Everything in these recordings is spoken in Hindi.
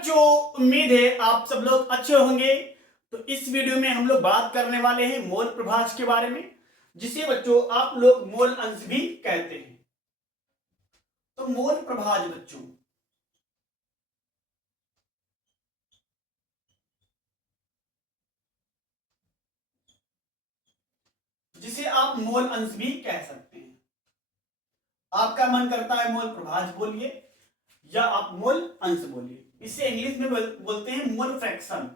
बच्चों, उम्मीद है आप सब लोग अच्छे होंगे। तो इस वीडियो में हम लोग बात करने वाले हैं मोल प्रभाज के बारे में, जिसे बच्चों आप लोग मोल अंश भी कहते हैं। तो मोल प्रभाज बच्चों, जिसे आप मोल अंश भी कह सकते हैं। आपका मन करता है मोल प्रभाज बोलिए या आप मोल अंश बोलिए। इसे इंग्लिश में बोलते हैं मोल फ्रैक्शन।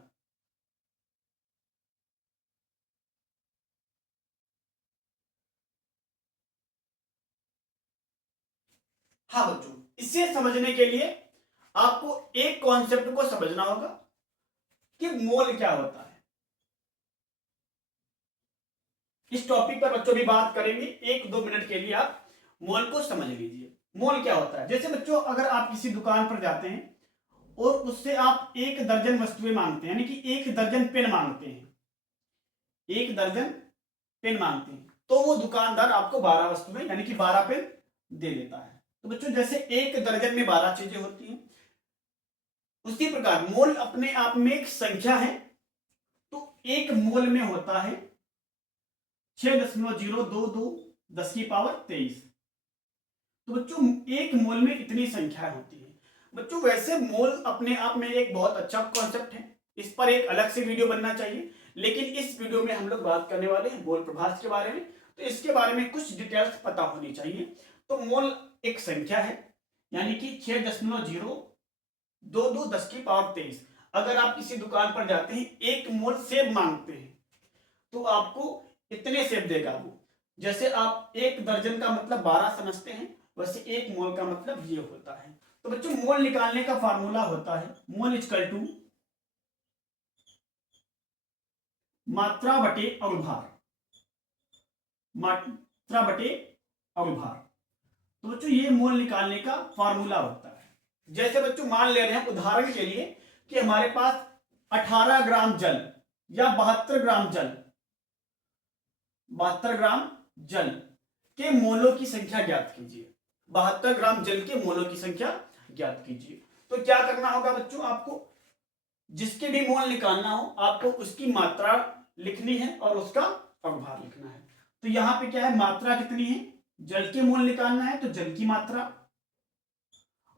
हाँ बच्चों, इसे समझने के लिए आपको एक कॉन्सेप्ट को समझना होगा कि मोल क्या होता है। इस टॉपिक पर बच्चों भी बात करेंगे। 1-2 मिनट के लिए आप मोल को समझ लीजिए। मोल क्या होता है, जैसे बच्चों अगर आप किसी दुकान पर जाते हैं और उससे आप 1 दर्जन वस्तुएं मांगते हैं, यानी कि 1 दर्जन पेन मांगते हैं, 1 दर्जन पेन मांगते हैं, तो वो दुकानदार आपको 12 वस्तुएं यानी कि 12 पेन दे देता है। तो बच्चों जैसे 1 दर्जन में 12 चीजें होती हैं, उसी प्रकार मोल अपने आप में एक संख्या है। तो एक मोल में होता है 6.022 तो बच्चों एक मोल में इतनी संख्या होती है। बच्चों वैसे मोल अपने आप में एक बहुत अच्छा कॉन्सेप्ट है, इस पर एक अलग से वीडियो बनना चाहिए, लेकिन इस वीडियो में हम लोग बात करने वाले हैं मोल प्रभाज के बारे में। तो इसके बारे में कुछ डिटेल्स पता होनी चाहिए। तो मोल एक संख्या है, यानी कि 6.022 अगर आप किसी दुकान पर जाते हैं, एक मोल सेब मांगते हैं, तो आपको इतने सेब देगा वो। जैसे आप 1 दर्जन का मतलब 12 समझते हैं, वैसे एक मोल का मतलब ये होता है। तो बच्चों मोल निकालने का फार्मूला होता है मोल इक्वल टू मात्रा बटे अणुभार। मात्रा बटे अणुभार। तो बच्चों ये मोल निकालने का फार्मूला होता है। जैसे बच्चों मान ले रहे हैं उदाहरण के लिए कि हमारे पास 18 ग्राम जल या 72 ग्राम जल के मोलों की संख्या ज्ञात कीजिए। 72 ग्राम जल के मोलों की संख्या ज्ञात कीजिए। तो क्या करना होगा बच्चों, आपको जिसके भी मोल निकालना हो आपको उसकी मात्रा लिखनी है और उसका अणुभार लिखना है। तो यहां पे क्या है, मात्रा कितनी है, जल के मोल निकालना है तो जल की मात्रा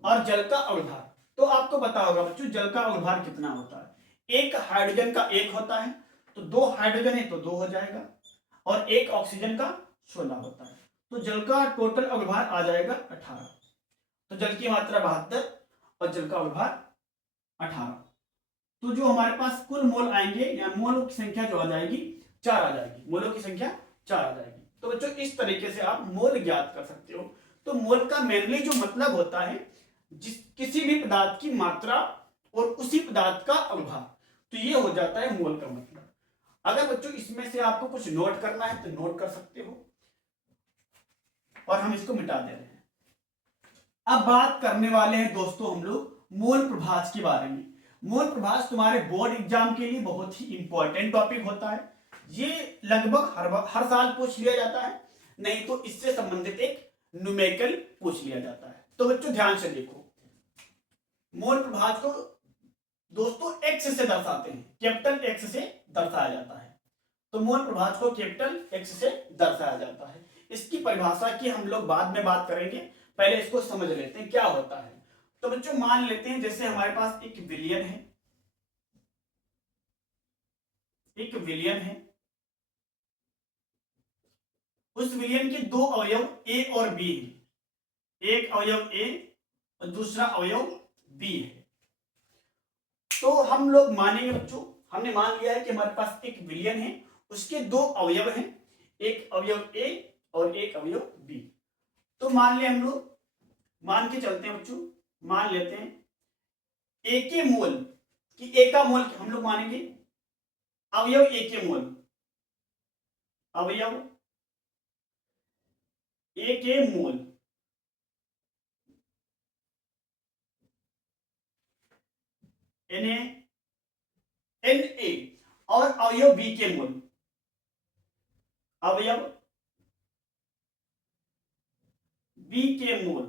और जल का अणुभार। तो आपको पता होगा बच्चों जल का अणुभार कितना होता है। एक हाइड्रोजन का 1 होता है, तो 2 हाइड्रोजन है तो 2 हो जाएगा, और एक ऑक्सीजन का 16 होता है। तो जल का टोटल अणुभार आ जाएगा 18। तो जल की मात्रा 72 और जल का अणुभार 18। तो जो हमारे पास कुल मोल आएंगे या मोलों की संख्या जो आ जाएगी 4 आ जाएगी। मोलों की संख्या 4 आ जाएगी। तो बच्चों इस तरीके से आप मोल ज्ञात कर सकते हो। तो मोल का मेनली जो मतलब होता है जिस किसी भी पदार्थ की मात्रा और उसी पदार्थ का अणुभार, तो ये हो जाता है मोल का मतलब। अगर बच्चों इसमें से आपको कुछ नोट करना है तो नोट कर सकते हो, और हम इसको मिटा दे रहे हैं। अब बात करने वाले हैं दोस्तों हम लोग मोल प्रभाज के बारे में। मोल प्रभाज तुम्हारे बोर्ड एग्जाम के लिए बहुत ही इंपॉर्टेंट टॉपिक होता है। ये लगभग हर साल पूछ लिया जाता है, नहीं तो इससे संबंधित एक न्यूमेरिकल पूछ लिया जाता है। तो बच्चों ध्यान से देखो, मोल प्रभाज को दोस्तों एक्स से दर्शाते हैं, कैपिटल एक्स से दर्शाया जाता है। तो मोल प्रभाज को कैपिटल एक्स से दर्शाया जाता है। इसकी परिभाषा की हम लोग बाद में बात करेंगे, पहले इसको समझ लेते हैं क्या होता है। तो बच्चों मान लेते हैं जैसे हमारे पास एक विलियन है, एक विलियन है, उस विलियन के 2 अवयव ए और बी है। एक अवयव ए और दूसरा अवयव बी है। तो हम लोग मानेंगे बच्चों, हमने मान लिया है कि हमारे पास एक विलियन है, उसके 2 अवयव हैं, एक अवयव ए और एक अवयव बी। तो मान लिया हम लोग, मान के चलते हैं बच्चों, मान लेते हैं ए के मोल कि ए का मोल हम लोग मानेंगे अवयव ए के मोल, अवयव ए के मोल एन ए एन ए, और अवयव बी के मोल, अवयव बी के मोल।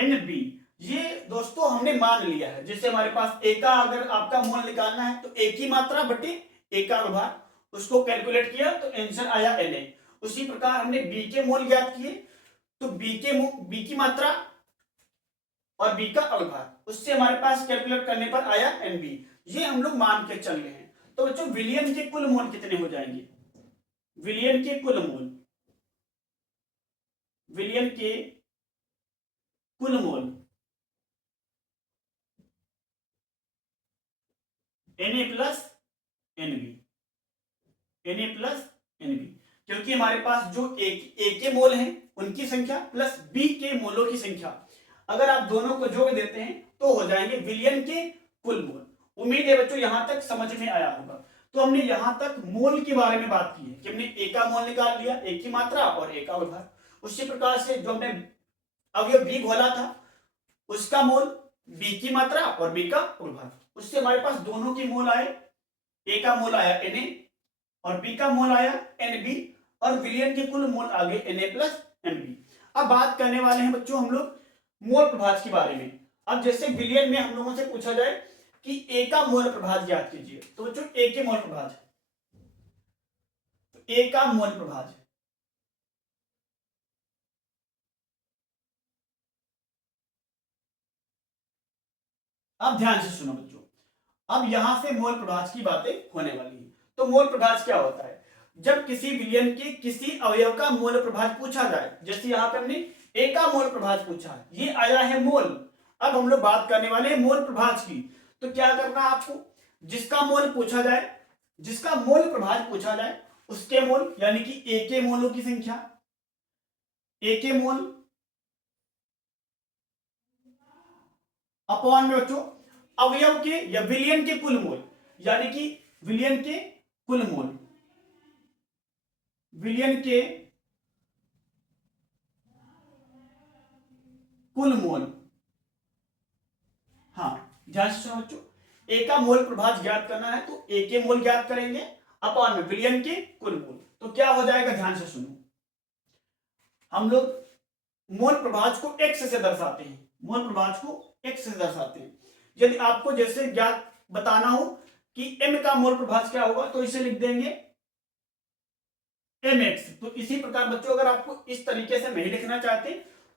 NB। ये दोस्तों हमने मान लिया है, जैसे हमारे पास A का अगर आपका मोल निकालना है तो A की मात्रा बटे A का अनुभाग, उसको कैलकुलेट किया तो आंसर आया Na। उसी प्रकार हमने B के मोल ज्ञात किए तो B की मात्रा और B का अनुभाग, उससे हमारे पास कैलकुलेट करने पर आया NB। ये हम लोग मान के चल रहे हैं। तो बच्चों विलियन के कुल मोल कितने हो जाएंगे? विलियन के कुल मोल, विलियन के कुल mole Na plus NB, Na plus NB, क्योंकि हमारे पास जो ए के मोल हैं उनकी संख्या प्लस बी के मोलों की संख्या, अगर आप दोनों को जोड़ देते हैं तो हो जाएंगे विलियन के कुल मोल। उम्मीद है बच्चों यहां तक समझ में आया होगा। तो हमने यहां तक मोल के बारे में बात की है कि हमने ए का मोल निकाल लिया, ए की मात्रा और ए का अनुभाग। उसी प्रकार से जो हमने अवयव बी घोला था उसका मोल, बी की मात्रा और बी का अनुभाग, उससे हमारे पास दोनों के मोल आए। ए का मोल आया Na और बी का मोल आया Nb और विलियन के कुल मोल आ गए Na प्लस Nb। अब बात करने वाले हैं बच्चों हम लोग मोल प्रभाज के बारे में। अब जैसे विलियन में हम लोगों से पूछा जाए कि ए का मोल प्रभाज ज्ञात कीजिए, तो बच्चों ए के मोल प्रभाज, तो ए का मोल प्रभाज अब ध्यान से सुनो बच्चों, अब यहां से मोल प्रभाज की बातें होने वाली है। तो मोल प्रभाज क्या होता है? जब किसी विलियन के किसी अवयव का मोल प्रभाज पूछा जाए, जैसे यहां पे हमने ए का मोल प्रभाज पूछा है, ये आया है मोल। अब हम लोग बात करने वाले हैं मोल प्रभाज की। तो क्या करना है आपको? जिसका मोल पूछा जाए, जिसका मोल प्रभाज पूछा जाए उसके मोल यानी कि ए के मोलों की संख्या, ए के मोल अपॉन में बच्चों अवयव के या विलियन के कुल मोल, यानी कि विलियन के कुल मोल, विलियन के कुल मोल। हाँ ध्यान से सुनो बच्चों, ए का मोल प्रभाज ज्ञात करना है तो ए के मोल ज्ञात करेंगे अपॉन में विलियन के कुल मोल। तो क्या हो जाएगा? ध्यान से सुनो, हम लोग मोल प्रभाज को x से दर्शाते हैं, मोल प्रभाज को x से दर्शाते हैं। यदि आपको जैसे ज्ञात बताना हो कि m का मोल प्रभाज क्या होगा तो इसे लिख देंगे mx। तो इसी प्रकार बच्चों अगर आपको इस तरीके से नहीं लिखना चाहते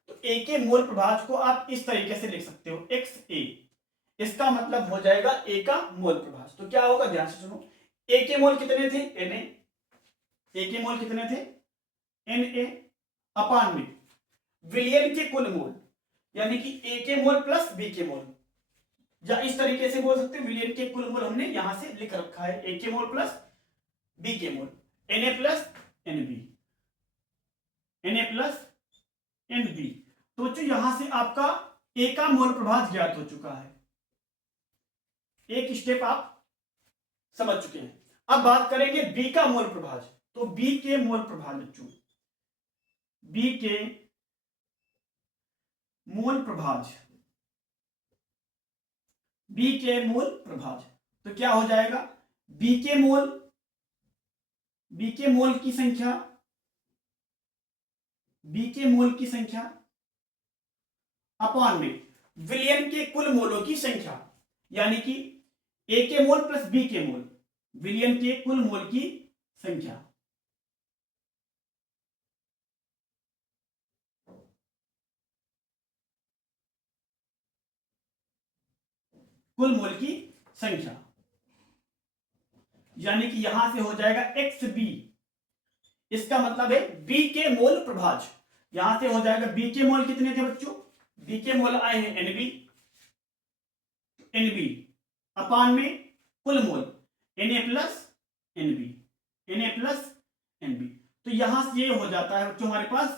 तो a के मोल प्रभाज को आप इस तरीके से लिख सकते हो xa, इसका मतलब हो जाएगा a का मोल प्रभाज। तो क्या होगा? ध्यान से सुनो, a के मोल कितने थे? Na, a के मोल कितने थे? Na अपान में विलियन के कुल मोल, यानी कि ए के मोल प्लस बी के मोल, या इस तरीके से बोल सकते हैं विलियन के कुल मोल हमने यहां से लिख रखा है ए के मोल प्लस बी के मोल, Na plus Nb, Na plus Nb। तो जो यहां से आपका ए का मोल प्रभाज ज्ञात हो चुका है, एक स्टेप आप समझ चुके हैं। अब बात करेंगे बी का मोल प्रभाज। तो बी के मोल प्रभाज बच्चों, बी के मोल प्रभाज, बी के मोल प्रभाज, तो क्या हो जाएगा? बी के मोल, बी के मोल की संख्या, बी के मोल की संख्या अपॉन में विलियन के कुल मोलों की संख्या, यानी कि ए के मोल प्लस बी के मोल, विलियन के कुल मोल की संख्या। कुल मोल की संख्या, यानी कि यहां से हो जाएगा एक्स बी, इसका मतलब है बी के मोल प्रभाज। यहां से हो जाएगा बी के मोल कितने थे बच्चों? बी के मोल आए हैं एनबी, एनबी अपान में कुल mole Na plus NB, Na plus NB. तो यहां से ये हो जाता है बच्चों हमारे पास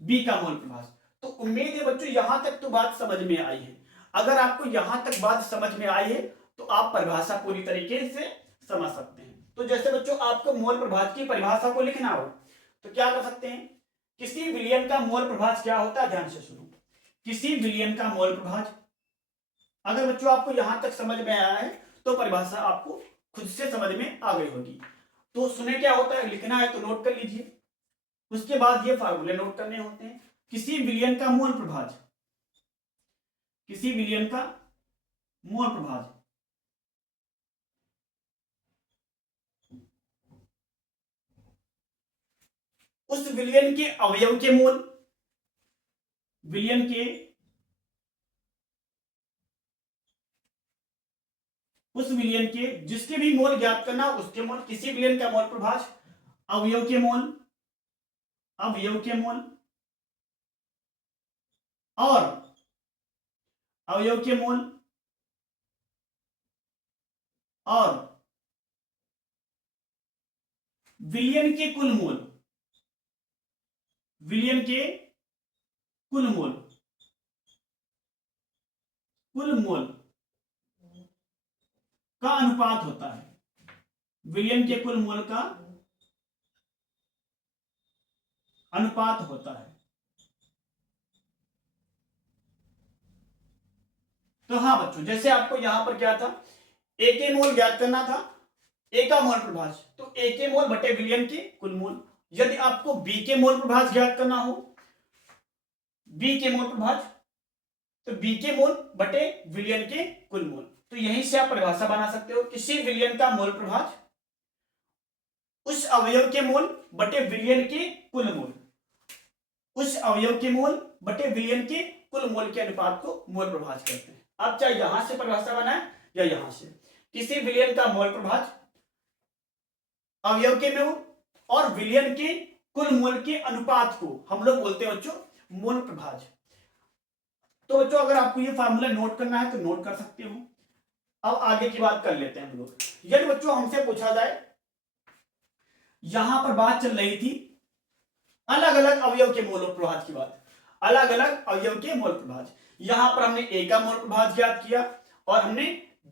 बी का मोल प्रभाज। तो उम्मीद है बच्चों यहां तक तो बात समझ में आई है। अगर आपको यहां तक बात समझ में आई है तो आप परिभाषा पूरी तरीके से समझ सकते हैं। तो जैसे बच्चों आपको मोल प्रभाज की परिभाषा को लिखना हो तो क्या कर सकते हैं? किसी विलियन का मोल प्रभाज क्या होता है? ध्यान से सुनो, किसी विलियन का मोल प्रभाज, अगर बच्चों आपको यहां तक समझ में आया है तो परिभाषा आपको खुद से समझ में आ गई होगी। तो सुने क्या होता है, लिखना है तो नोट कर लीजिए, उसके बाद ये फार्मूले नोट करने होते हैं। किसी विलयन का मोल प्रभाज, किसी विलयन का मोल प्रभाज उस विलयन के अवयव के मोल, विलयन के उस विलयन के जिसके भी मोल ज्ञात करना उसके मोल, किसी विलयन का मोल प्रभाज अवयव के मोल, अवयव के मोल और अवयव के मोल और विलयन के कुल मोल, विलयन के कुल मोल, कुल मोल का अनुपात होता है, विलयन के कुल मोल का अनुपात होता है। तो हाँ बच्चों, जैसे आपको यहां पर क्या था, ए के मोल ज्ञात करना था, ए का मोल प्रभाज, तो ए के मोल बटे विलयन के कुल मोल। यदि आपको बी के मोल प्रभाज ज्ञात करना हो, बी के मोल प्रभाज, तो बी के मोल बटे विलयन के कुल मोल। तो यहीं से आप परिभाषा बना सकते हो, किसी विलयन का मोल प्रभाज उस अवयव के मोल बटे विलयन के कुल मोल, उस अवयव के मोल बटे विलयन के कुल मोल के अनुपात को मोल प्रभाज कहते हैं। आप चाहे यहां से परिभाषा बनाए या यहां से, किसी विलयन का मोल प्रभाज अवयव के मोल और विलयन के कुल मोल के अनुपात को हम लोग बोलते हैं बच्चों मोल प्रभाज। तो बच्चों अगर आपको ये फार्मूला नोट करना है तो नोट कर सकते हो। अब आगे की बात कर लेते हैं हम लोग। यदि बच्चों हमसे पूछा जाए, यहां पर बात चल रही थी अलग अलग अवयव के मोल प्रभाज की बात, अलग अलग अवयव के मोल प्रभाज। यहां पर हमने ए का मोल प्रभाज ज्ञात किया और हमने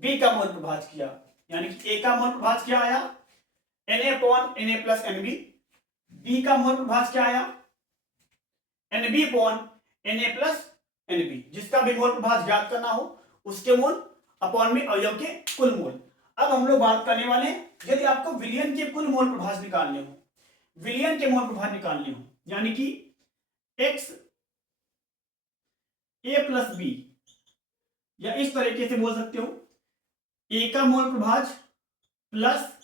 बी का मोल प्रभाज किया, यानी कि ए का मोल प्रभाज क्या आया Na प्लस Nb, बी का मोल प्रभाज क्या आया Nb Na प्लस Nb, जिसका भी मोल प्रभाज ज्ञात करना हो उसके मोल अपॉन में अवयव के कुल मोल। अब हम लोग बात करने वाले हैं, यदि आपको विलयन के कुल मोल प्रभाज निकालने हो, विलयन के मोल प्रभाज निकालने हो, यानी कि x a प्लस बी, या इस तरीके से बोल सकते हो a का मोल प्रभाज प्लस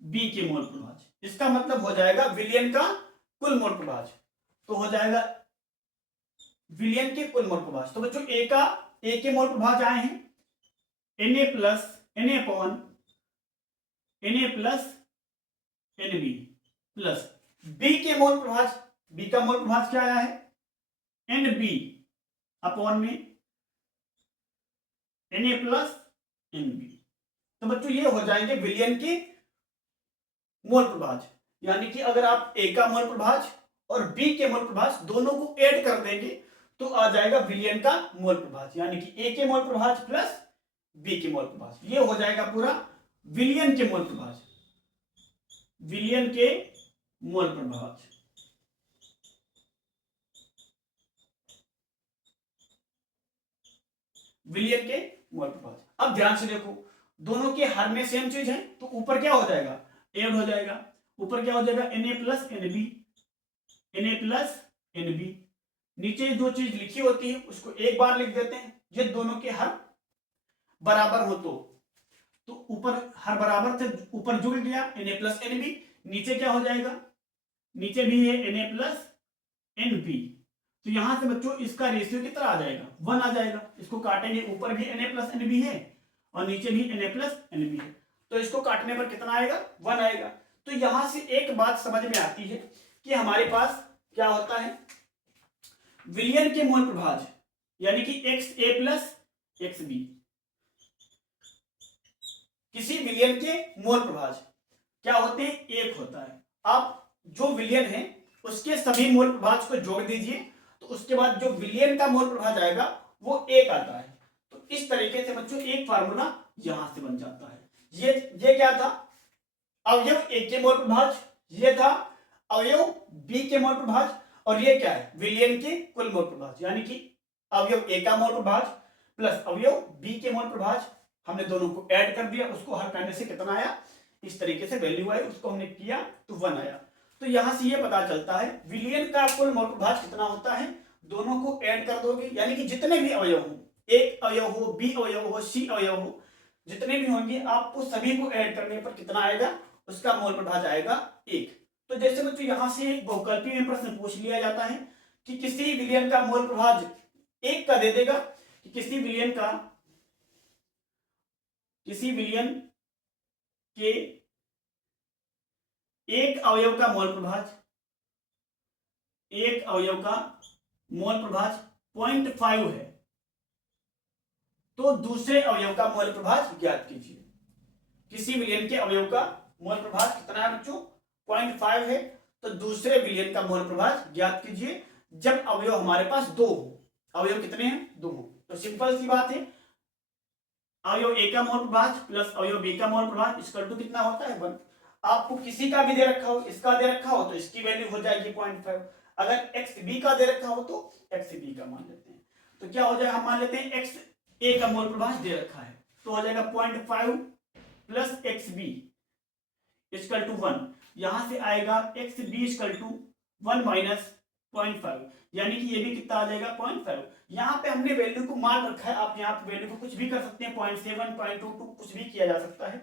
बी के मोल प्रभाज, इसका मतलब हो जाएगा विलयन का कुल मोल प्रभाज, तो हो जाएगा विलयन के कुल मोल प्रभाज। तो बच्चों ए के मोल प्रभाज आए हैं Na plus Na upon Na plus Nb plus B के मोल प्रभाज, बी का मोल प्रभाज क्या आया है Nb अपॉन में Na प्लस Nb। तो बच्चों ये हो जाएंगे विलयन के मोल प्रभाज, यानी कि अगर आप ए का मोल प्रभाज और बी के मोल प्रभाज दोनों को ऐड कर देंगे तो आ जाएगा विलयन का मोल प्रभाज, यानी कि ए के मोल प्रभाज प्लस बी के मोल प्रभाज, ये हो जाएगा पूरा विलयन के मोल प्रभाज, विलयन के मोल प्रभाज। विलयन के मोल प्रभाज। अब ध्यान से देखो, दोनों के हर में सेम चीज है तो ऊपर क्या हो जाएगा ऐड हो जाएगा, ऊपर क्या हो जाएगा Na plus Nb, Na plus Nb। नीचे जो चीज लिखी होती है उसको एक बार लिख देते हैं, ये दोनों के हर बराबर हो तो ऊपर हर बराबर थे, ऊपर जुड़ गया Na प्लस Nb, नीचे क्या हो जाएगा, नीचे भी है Na प्लस Nb। तो यहां से बच्चों इसका रेशियो कितना आ जाएगा 1 आ जाएगा, इसको काटेंगे ऊपर भी Na प्लस Nb है और नीचे भी Na प्लस Nb है, तो इसको काटने पर कितना आएगा 1 आएगा। तो यहां से एक बात समझ में आती है कि हमारे पास क्या होता है विलयन के मोल प्रभाज, यानी कि XA प्लस XB, किसी विलयन के मोल प्रभाज क्या होते हैं एक होता है। आप जो विलयन है उसके सभी मोल प्रभाज को जोड़ दीजिए तो उसके बाद जो विलयन का मोल प्रभाज आएगा वो एक आता है। तो इस तरीके से बच्चों एक फार्मूला यहां से बन जाता है। ये क्या था अवयव ए के मोल प्रभाज, ये था अवयव बी के मोल प्रभाज, और ये क्या है विलयन के कुल मोल प्रभाज, यानी कि अवयव ए का मोल प्रभाज प्लस अवयव बी के मोल प्रभाज। हमने दोनों को ऐड कर दिया, उसको हल करने से कितना आया इस तरीके से वैल्यू आई, उसको हमने किया तो 1 आया। तो यहां से ये पता चलता है विलयन का कुल मोल प्रभाज कितना होता है, दोनों को ऐड कर दोगे, यानी कि जितने भी अवयव हो, एक अवयव हो, बी अवयव हो, सी अवयव हो, जितने भी होंगे आपको सभी को ऐड करने पर कितना आएगा, उसका मोल प्रभाज आएगा 1। तो जैसे बच्चों यहां से एक बहुकल्पी में प्रश्न पूछ लिया जाता है कि किसी विलयन का मोल प्रभाज 1 का दे देगा, कि किसी विलयन के एक अवयव का मोल प्रभाज 0.5 है, तो दूसरे अवयव का मोल प्रभाज ज्ञात कीजिए। किसी विलयन के अवयव का मोल प्रभाज कितना है बच्चों, 0.5 है, तो दूसरे विलयन का मोल प्रभाज ज्ञात कीजिए जब अवयव हमारे पास 2 हो। अवयव कितने हैं, 2 हो। तो सिंपल सी बात है, अवयव ए का मोल प्रभाज प्लस अवयव बी का मोल प्रभाज इक्वल टू कितना होता है, 1। आपको किसी का भी दे रखा हो, इसका दे रखा हो तो इसकी वैल्यू हो जाएगी 0.5। अगर एक्स बी का दे रखा हो तो एक्स बी का मान लेते हैं, तो क्या हो जाएगा, हम मान लेते हैं एक्स ए का मोल प्रभाज दे रखा है, तो हो जाएगा 0.5 plus X B equal to 1। यहां से आएगा X B equal to 1 minus 0.5, यानी कि ये भी कितना आ जाएगा, 0.5। यहाँ पे हमने वैल्यू को मान रखा है, आप यहाँ पे वैल्यू को कुछ भी कर सकते हैं, 0.7, 0.22 कुछ भी किया जा सकता है।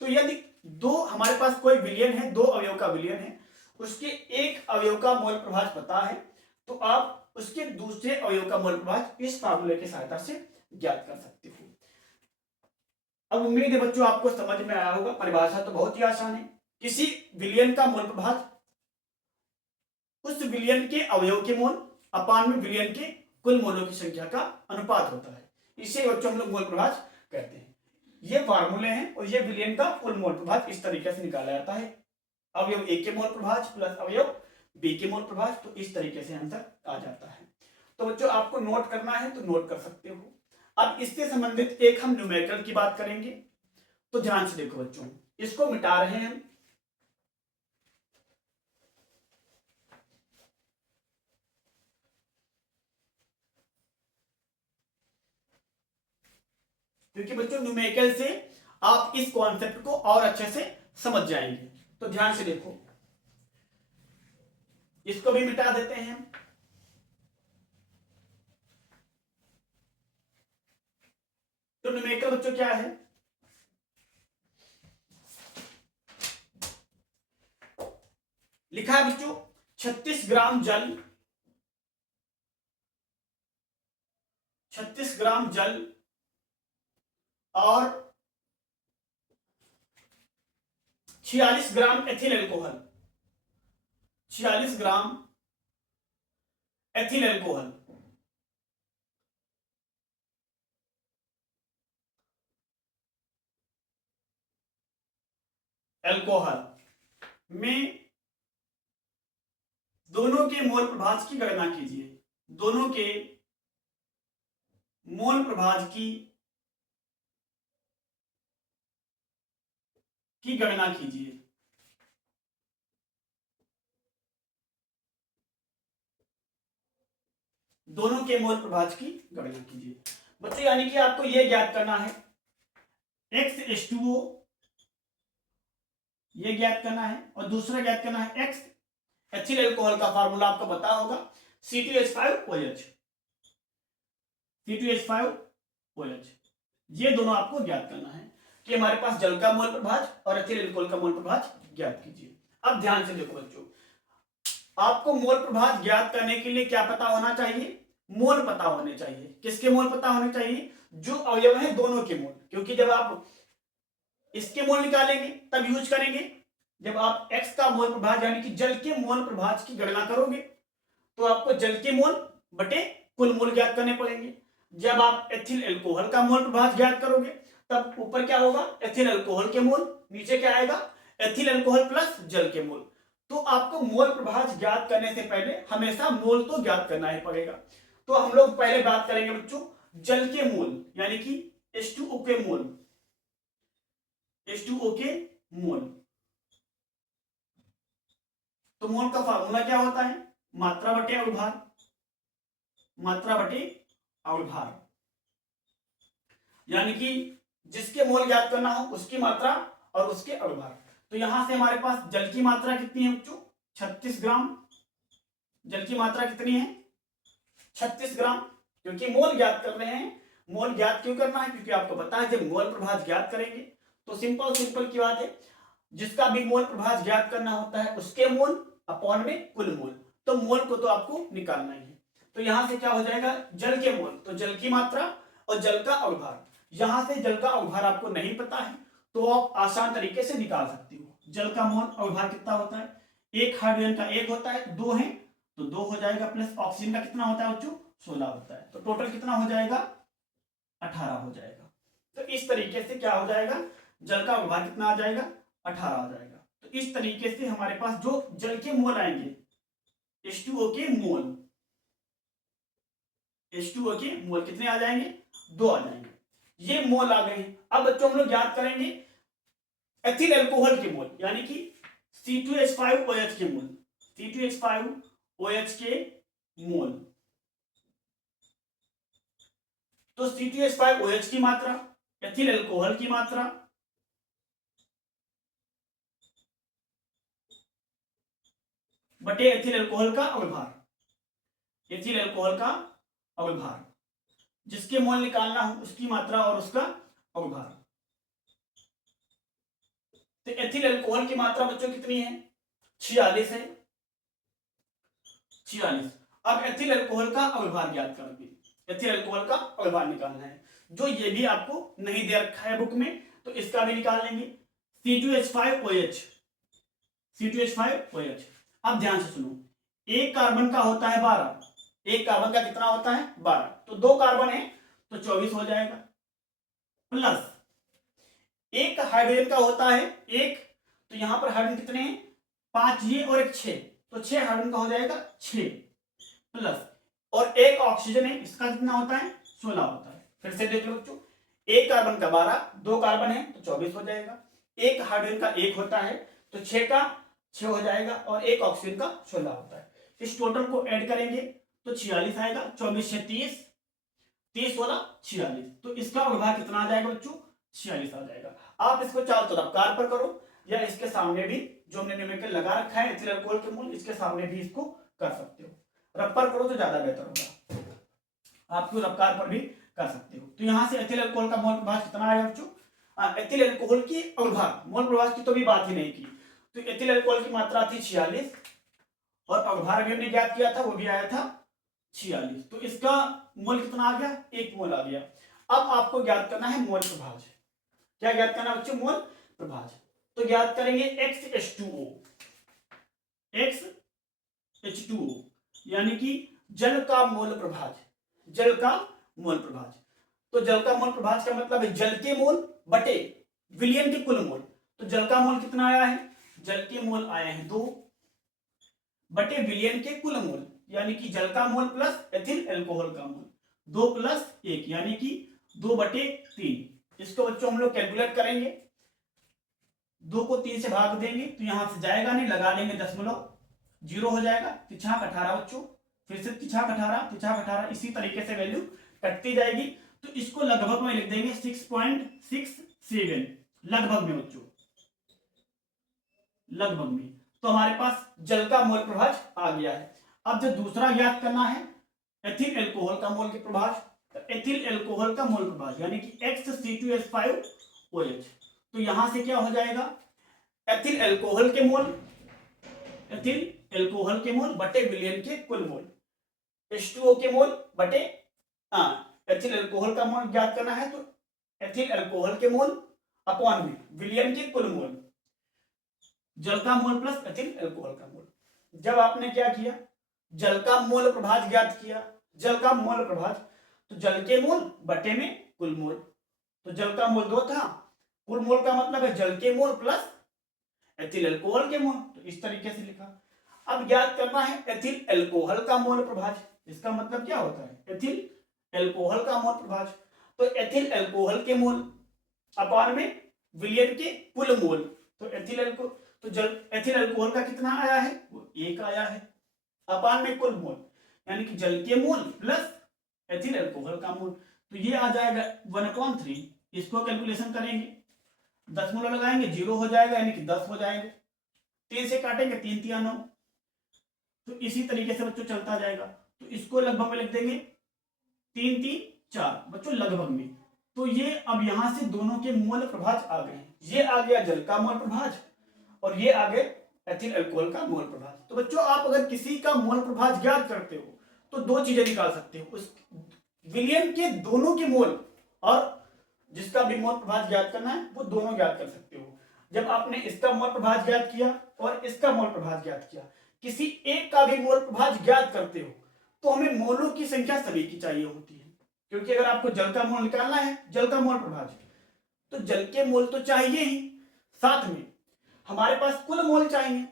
तो यदि दो हमारे पास कोई विलयन है, 2 अवयव का विलयन है, उसके एक अवयव का मोल प्रभाज पता है, तो आप उसके दूसरे अवयव का मोल प्रभाज इस फार्मूले की सहायता से ज्ञात कर सकते हो। अब उम्मीद है बच्चों आपको समझ में आया होगा। परिभाषा तो बहुत ही आसान है, किसी विलयन का मोल प्रभाज उस विलयन के अवयव के मोल अपान में विलयन के कुल मोलों की संख्या का अनुपात होता है, इसे बच्चों हम लोग मोल प्रभाज कहते हैं। ये फार्मूले हैं और ये विलयन का कुल मोल प्रभाज इस तरीके से निकाला जाता है, अवयव ए के मोल प्रभाज प्लस अवयव बी के मोल प्रभाज, तो इस तरीके से आंसर आ जाता है। तो बच्चों आपको नोट करना है तो नोट कर सकते हो। अब इससे संबंधित एक हम न्यूमेरिकल की बात करेंगे, तो ध्यान से देखो बच्चों, इसको मिटा रहे हैं हम। क्योंकि बच्चों न्यूमेरिकल से आप इस कॉन्सेप्ट को और अच्छे से समझ जाएंगे। तो ध्यान से देखो, इसको भी मिटा देते हैं हम। तो न्यूमेरिकल बच्चों क्या है, लिखा है बच्चों 36 ग्राम जल, 36 ग्राम जल और 46 ग्राम एथिल एल्कोहल, 46 ग्राम एथिल एल्कोहल में दोनों के मोल प्रभाज की गणना कीजिए। दोनों के मोल प्रभाज की गणना कीजिए। दोनों के मोल प्रभाज की गणना कीजिए बच्चों, यानी कि आपको यह ज्ञात करना है X2O, ये ज्ञात करना है, और दूसरा ज्ञात करना है X एथिल एल्कोहल का फार्मूला आपको पता होगा C2H5OH, C2H5OH, ये दोनों आपको ज्ञात करना है कि हमारे पास जल का मोल प्रभाज और एथिल एल्कोहल का मोल प्रभाज ज्ञात कीजिए। अब ध्यान से देखो बच्चों, आपको मोल प्रभाज ज्ञात करने के लिए क्या पता होना चाहिए, मोल पता होने चाहिए। किसके मोल पता होने चाहिए, जो अवयव है दोनों के मोल, क्योंकि जब आप इसके मोल निकालेंगे तब यूज करेंगे, जब आप x का मोल प्रभाज यानी कि जल के मोल प्रभाज की गणना करोगे तो आपको जल के मोल बटे कुल मोल ज्ञात करने पड़ेंगे। जब आप एथिल एल्कोहल का मोल प्रभाज ज्ञात करोगे तब ऊपर क्या होगा, एथिल एल्कोहल के मोल, नीचे क्या आएगा, एथिल एल्कोहल प्लस जल के मोल। तो आपको मोल प्रभाज ज्ञात करने से पहले हमेशा मोल तो ज्ञात करना ही पड़ेगा। तो हम लोग पहले बात करेंगे बच्चों जल के मोल यानी कि H2O के मोल, H2O के मोल। तो मोल का फार्मूला क्या होता है, मात्रा बटे अणुभार, मात्रा बटे अणुभार, यानी कि जिसके मोल ज्ञात करना हो उसकी मात्रा और उसके अणुभार। तो यहां से हमारे पास जल की मात्रा कितनी है बच्चों, 36 ग्राम। जल की मात्रा कितनी है? 36 ग्राम। क्योंकि मोल ज्ञात कर रहे हैं। मोल ज्ञात क्यों करना है? क्योंकि आपको पता है जब मोल प्रभाज ज्ञात करेंगे तो सिंपल की बात है, जिसका भी मोल प्रभाज ज्ञात करना होता है उसके मोल अपॉन में कुल मोल, तो मोल को तो आपको निकालना ही है। तो यहां से क्या हो जाएगा? जल के मोल, तो जल की मात्रा और जल का अवभार। यहां से जल का अवभार आपको नहीं पता है तो आप आसान तरीके से निकाल सकते हो। जल का मोल अवभार कितना होता है? एक हाइड्रोजन का एक होता है, दो है तो दो हो जाएगा, प्लस ऑक्सीजन का कितना होता है बच्चों? 16 होता है, तो टोटल कितना हो जाएगा? 18 हो जाएगा। तो इस तरीके से क्या हो जाएगा? जल का अवभार कितना आ जाएगा? 18 आ जाएगा। तो इस तरीके से हमारे पास जो जल के मोल आएंगे, H2O के मोल, H2O के मोल कितने आ जाएंगे? 2 आ जाएंगे। ये मोल आ गए हैं। अब बच्चों हम लोग याद करेंगे एथिल अल्कोहल के मोल, यानी कि C2H5OH के मोल, C2H5OH के मोल। तो C2H5OH की मात्रा, एथिल अल्कोहल की मात्रा बटे एथिल अल्कोहल का अवभार, एथिल अल्कोहल का अवभार, जिसके मोल निकालना हो उसकी मात्रा और उसका अवभार। तो एथिल अल्कोहल की मात्रा बच्चों कितनी है? 46 है, 46। अब एथिल अल्कोहल का अवभार ज्ञात करेंगे, एथिल अल्कोहल का अवभार निकालना है, जो ये भी आपको नहीं दे रखा है बुक में, तो इसका भी निकाल लेंगे। C2H5OH, C2H5OH। अब ध्यान से सुनो, एक कार्बन का होता है 12, एक कार्बन का कितना होता है? 12, तो दो कार्बन है तो 24 हो जाएगा, प्लस एक हाइड्रोजन का होता है एक, तो यहां पर हाइड्रोजन कितने हैं? 5 ये और एक 6, तो 6 हाइड्रोजन का हो जाएगा 6, प्लस और एक ऑक्सीजन है, इसका कितना होता है? 16 होता है। फिर से देख लो बच्चों, एक कार्बन का 12, दो कार्बन है तो 24 हो जाएगा, एक हाइड्रोजन का एक होता है तो 6 का 6 हो जाएगा, और एक ऑक्सीजन का 16 होता है। इस टोटल को ऐड करेंगे तो 46 आएगा, 24 से 30, 30 वाला 46, तो इसका अवभार कितना आ जाएगा बच्चों? 46 आ जाएगा। आप इसको चारों तरफ कार पर करो, या इसके सामने भी जो हमने न्यूमेरिकल लगा रखा है एथिल अल्कोहल के मोल, इसके सामने भी इसको कर सकते हो। रफ्पर करो तो ज्यादा बेहतर होगा, आपको रफ्तार पर भी कर सकते हो। तो यहां से एथिल अल्कोहल का मोल प्रभाव कितना आया बच्चों? एथिल अल्कोहल की अवभार, मोल प्रभाव की तो भी बात ही नहीं की। तो एथिल अल्कोहल की मात्रा थी 46 और अवभार भी हमने ज्ञात किया था, वो भी आया था 46, तो इसका मोल कितना आ गया? 1 मोल आ गया। अब आपको ज्ञात करना है मोल प्रभाज। क्या ज्ञात करना बच्चों? मोल प्रभाज। तो ज्ञात करेंगे XH2O, XH2O यानी कि जल का मोल प्रभाज, जल का मोल प्रभाज। तो जल का मोल प्रभाज का मतलब है जल के मोल बटे विलयन के कुल मोल। तो जल का मोल कितना आया है? जल के मोल आए हैं 2 बटे विलयन के कुल मोल, यानी कि जल का मोल प्लस एथिल अल्कोहल का मोल, 2 + 1 यानी कि 2/3। इसको बच्चों हम लोग कैलकुलेट करेंगे, 2 को 3 से भाग देंगे तो यहां से जाएगा नहीं, लगा देंगे दशमलव, 0 हो जाएगा, तिछाक 18 बच्चों, फिर से तिछाक 18, तिछाक 18, इसी तरीके से वैल्यू कटती जाएगी। तो इसको लगभग में लिख देंगे 6.67, लगभग में बच्चों, लगभग में। तो हमारे पास जल का मोल प्रभाज आ गया है। अब जो दूसरा ज्ञात करना है एथिल अल्कोहल का मोल के प्रभाज, तो एथिल अल्कोहल का मोल प्रभाज यानी कि XC2H5OH। तो यहां से क्या हो जाएगा? एथिल अल्कोहल के मोल, एथिल अल्कोहल के मोल बटे विलयन के कुल मोल, H2O के मोल बटे एथिल अल्कोहल का मोल ज्ञात करना है, तो एथिल अल्कोहल के मोल अपॉन में विलयन के कुल मोल, जल का मोल प्लस एथिल अल्कोहल का मोल। जब आपने क्या किया? जल का मोल प्रभाज ज्ञात किया, जल का मोल प्रभाज, तो जल के मोल बटे में कुल मोल, तो जल का मोल 2 था, कुल मोल का मतलब है जल के मोल प्लस एथिल अल्कोहल के मोल, तो इस तरीके से लिखा। अब ज्ञात करना है एथिल अल्कोहल का मोल प्रभाज, इसका मतलब क्या होता है? एथिल अल्कोहल का मोल प्रभाज, तो एथिल अल्कोहल के मोल अपॉन में विलयन के कुल मोल, तो एथिल अल्कोहल का कितना आया है? वो 1 आया है, अपॉन में कुल मोल यानी कि जल के मोल प्लस एथिल अल्कोहल का मोल, तो ये आ जाएगा 1/3। इसको कैलकुलेशन करेंगे, दशमलव लगाएंगे 0 हो जाएगा यानी कि 10 हो जाएंगे, 3 से काटेंगे 3 × 9, तो इसी तरीके से बच्चों चलता जाएगा। तो इसको लगभग में लिख देंगे 3 3 4 बच्चों लगभग में। तो ये अब यहां से दोनों के मोल प्रभाज आ गए। ये आ गया जल का मोल प्रभाज और ये आ गए एथिल अल्कोहल का मोल प्रभाज। तो बच्चों आप अगर किसी का मोल प्रभाज ज्ञात करते हो तो दो चीजें निकाल सकते हो, उस विलियन के दोनों के मोल और जिसका भी मोल प्रभाज ज्ञात करना है वो दोनों ज्ञात कर सकते हो। जब आपने इसका मोल प्रभाज ज्ञात किया और इसका मोल प्रभाज ज्ञात किया, किसी एक का भी मोल प्रभाज ज्ञात करते हो तो हमें मोलों की संख्या सभी की चाहिए होती है, क्योंकि अगर आपको जल का मोल निकालना है, जल का मोल प्रभाज, तो जल के मोल तो चाहिए ही, साथ में हमारे पास कुल मोल चाहिए।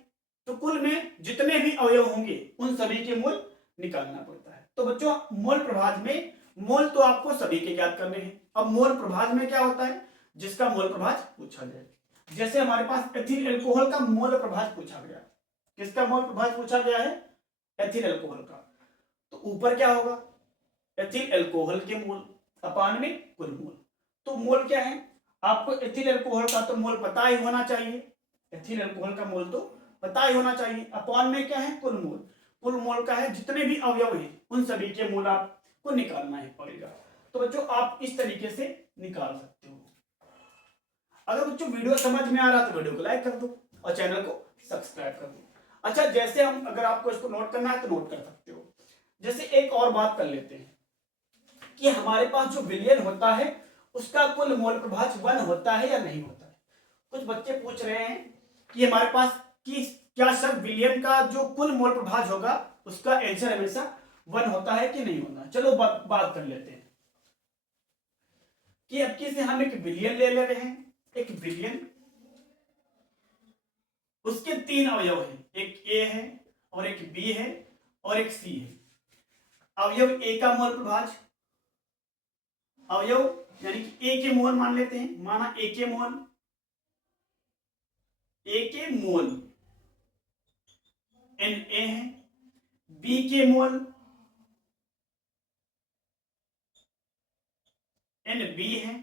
तो कुल में जितने भी अवयव होंगे उन सभी के मोल निकालना पड़ता है। तो बच्चों मोल प्रभाज में मोल तो आपको सभी के ज्ञात करने हैं। अब मोल प्रभाज में क्या होता है, जिसका मोल प्रभाज पूछा जाए। जैसे हमारे पास एथिल अल्कोहल का मोल प्रभाज पूछा गया, किसका मोल प्रभाज पूछा गया है, एथिल अल्कोहल का। तो ऊपर क्या होगा, एथिल अल्कोहल के मोल अपान में कुल मोल। तो मोल क्या है, आपको एथिल अल्कोहल का तो मोल पता ही होना चाहिए, एथिल अल्कोहल का मोल तो पता ही होना चाहिए। अपान में क्या है, कुल मोल। कुल मोल का है जितने भी अवयव हैं उन सभी के मोल आपको निकालना है पड़ेगा। तो बच्चों आप इस तरीके से निकाल सकते हो। अगर बच्चों वीडियो समझ में आ रहा है तो वीडियो को लाइक कर दो और चैनल को सब्सक्राइब कर दो। अच्छा, जैसे हम अगर आपको इसको नोट करना है तो नोट कर सकते हो। जैसे एक और बात कर लेते हैं कि हमारे पास जो विलियन होता है उसका कुल मोल प्रभाज 1 होता है या नहीं होता है। कुछ बच्चे पूछ रहे हैं कि हमारे पास कि क्या सब विलियन का जो कुल मोल प्रभाज होगा उसका आंसर हमेशा 1 होता है कि नहीं होता। चलो बात कर लेते हैं कि अब से हम एक विलियन ले रहे हैं। एक विलियन, उसके 3 अवयव हैं, एक ए है और एक बी है और एक सी है। अवयव ए का मोल प्रभाज, अवयव यानी कि ए के मोल मान लेते हैं, माना ए के मोल, ए के मोल एन ए है, बी के मोल एन बी है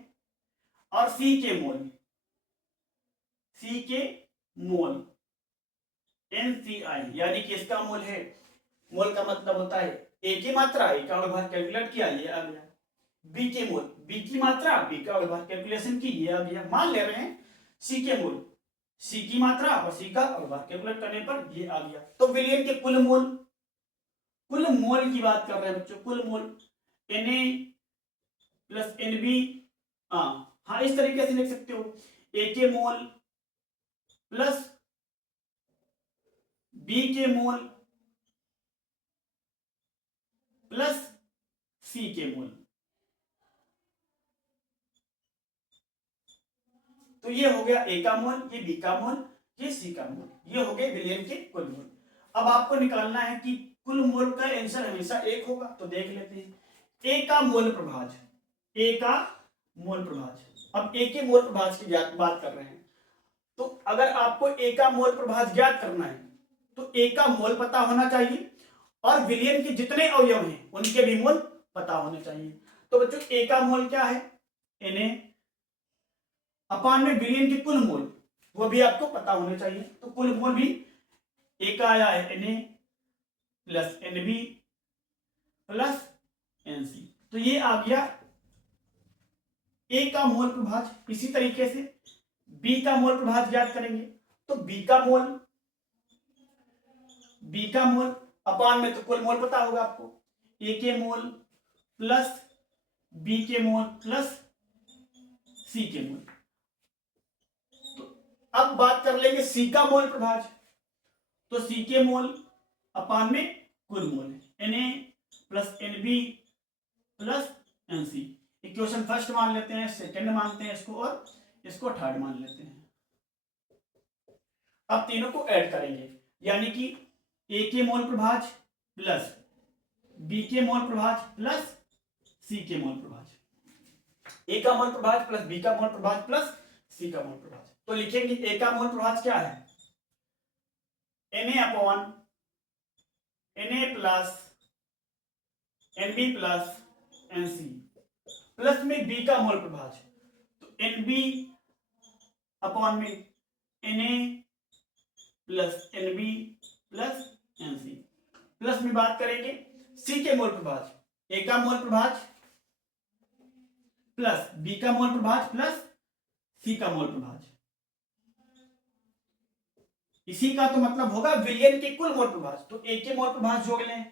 और सी के मोल, सी के मोल एन सी आई। यानी कि इसका मोल है, मोल का मतलब होता है ए की मात्रा, ए का अवयव कैलकुलेट किया, ये आ गया। बी के मोल, बी की मात्रा, बी का अवयव कैलकुलेशन की, ये आ गया। मान ले रहे हैं सी के मोल, सी की मात्रा और सी का अवयव कैलकुलेट करने पर ये आ गया। तो विलियन के कुल मोल, कुल मोल की बात कर रहे हैं बच्चों, कुल मोल Na प्लस Nb। हाँ इस तरीके से लिख सकते हो, ए के मोल प्लस बी के मोल प्लस सी के मोल। तो ये हो गया ए का मोल, ये बी का मोल, ये सी का मोल, ये हो गए विलियन के कुल मोल। अब आपको निकालना है कि कुल मोल का आंसर हमेशा 1 होगा। तो देख लेते हैं ए का मोल प्रभाज, ए का मोल प्रभाज। अब ए के मोल प्रभाज की बात कर रहे हैं, तो अगर आपको ए का मोल प्रभाज ज्ञात करना है तो ए का मोल पता होना चाहिए और विलियन के जितने अवयव हैं उनके भी मोल पता होने चाहिए। तो बच्चों ए का मोल क्या है, Na अपान में विलियन के कुल मोल, वो भी आपको पता होने चाहिए। तो कुल मोल भी ए का आया है Na plus Nb plus Nc। तो ये आ गया ए का मोल प्रभाज। इसी तरीके से बी का मोल प्रभाज ज्ञात करेंगे, तो बी का मोल अपान में तो कुल मोल पता होगा आपको, ए के मोल प्लस बी के मोल प्लस सी के मोल। तो अब बात कर लेंगे सी का मोल प्रभाज। तो सी के मोल अपान में कुल मोल है, Na plus Nb plus Nc। Equation first मान लेते हैं, सेकंड मानते हैं इसको और इसको थर्ड मान लेते हैं। अब तीनों को ऐड करेंगे, यानी कि ए के मोल प्रभाज प्लस बी के मोल प्रभाज प्लस सी के मोल प्रभाज। ए का मोल प्रभाज प्लस बी का मोल प्रभाज प्लस सी का मोल प्रभाज। तो लिखेंगे ए का मोल प्रभाज क्या है, Na upon Na plus Nb plus Nc plus में बी का मोल प्रभाज, तो Nb अपॉन में Na plus Nb plus Nc। Plus में बात करेंगे सी के मोल प्रभाज, ए का मोल प्रभाज प्लस बी का मोल प्रभाज प्लस सी का मोल प्रभाज। इसी का तो मतलब होगा विलयन के कुल मोल प्रभाज। तो ए के मोल प्रभाज जोड़ लें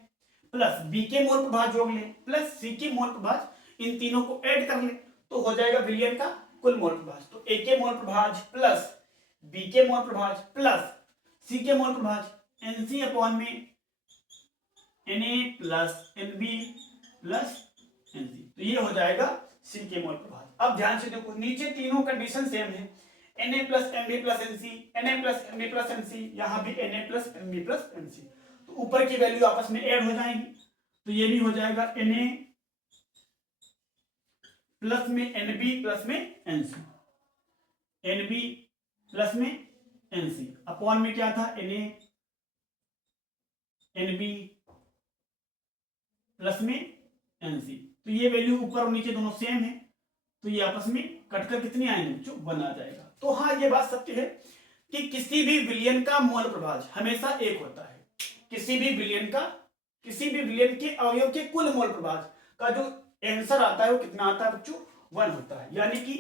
प्लस बी के मोल प्रभाज जोड़ लें प्लस सी के मोल प्रभाज, इन तीनों को ऐड कर लें तो हो जाएगा विलयन का कुल मोल प्रभाज। तो ए के मोल प्रभाज प्लस बी के मोल प्रभाज प्लस सी के मोल प्रभाज, एनसी अपॉन में Na plus NB plus NC, तो ये हो जाएगा सी के मोल प्रभाज। अब ध्यान से देखो नीचे तीनों कंडीशन सेम है, Na plus MB plus NC, Na plus MB plus NC, यहाँ भी Na plus MB plus NC, तो ऊपर की वैल्यू आपस में ऐड हो जाएंगी। तो ये भी हो जाएगा Na प्लस में Nb प्लस में एनसी, Nb प्लस में एनसी अपॉन में क्या था Na Nb प्लस में एनसी। तो ये वैल्यू ऊपर और नीचे दोनों सेम है, तो ये आपस में कटकर कितनी आएंगे जो 1 आ जाएगा। तो हाँ ये बात सत्य है कि किसी भी विलयन का मोल प्रभाज हमेशा एक होता है। किसी भी विलयन के अवयव के कुल मोल प्रभाज का जो आंसर आता है वो कितना आता है बच्चों 1 होता है। यानी कि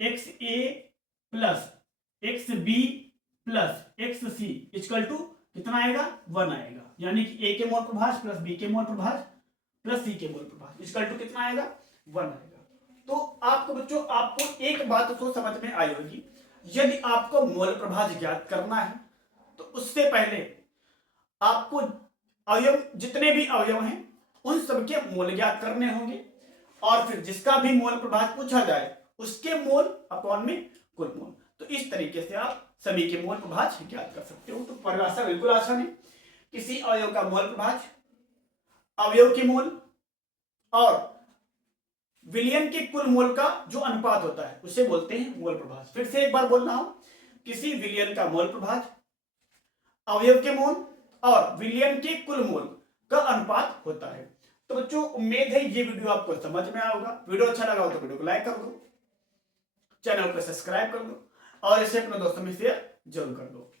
XA plus XB plus XC equal to कितना आएगा 1 आएगा। यानी कि A के मोल प्रभाज प्लस B के मोल प्रभाज प्लस सी के मोल प्रभाज इक्वल टू कितना आएगा 1 आएगा। तो आपको बच्चों आपको एक बात तो समझ में आई होगी, यदि आपको मोल प्रभाज ज्ञात करना है तो उससे पहले आपको अवयव जितने भी अवयव हैं उन सबके मोल ज्ञात करने होंगे, और फिर जिसका भी मोल प्रभाज पूछा जाए उसके मोल अपॉन में कुल मोल। तो इस तरीके से आप सभी के मोल प्रभाज ज्ञात कर सकते हो। तो परिभाषा बिल्कुल आसान है, किसी अवयव का मोल प्रभाज, अवयव के मोल और विलयन के कुल मोल का जो अनुपात होता है उसे बोलते हैं मोल प्रभाज। फिर से एक बार बोल रहा हूं, किसी विलयन का मोल प्रभाज, अवयव के मोल और विलयन के कुल मोल का अनुपात होता है। तो बच्चों उम्मीद है ये वीडियो आपको समझ में आया होगा। वीडियो अच्छा लगा हो तो वीडियो को लाइक कर दो, चैनल को सब्सक्राइब कर दो और इसे अपने दोस्तों में शेयर जरूर कर दो।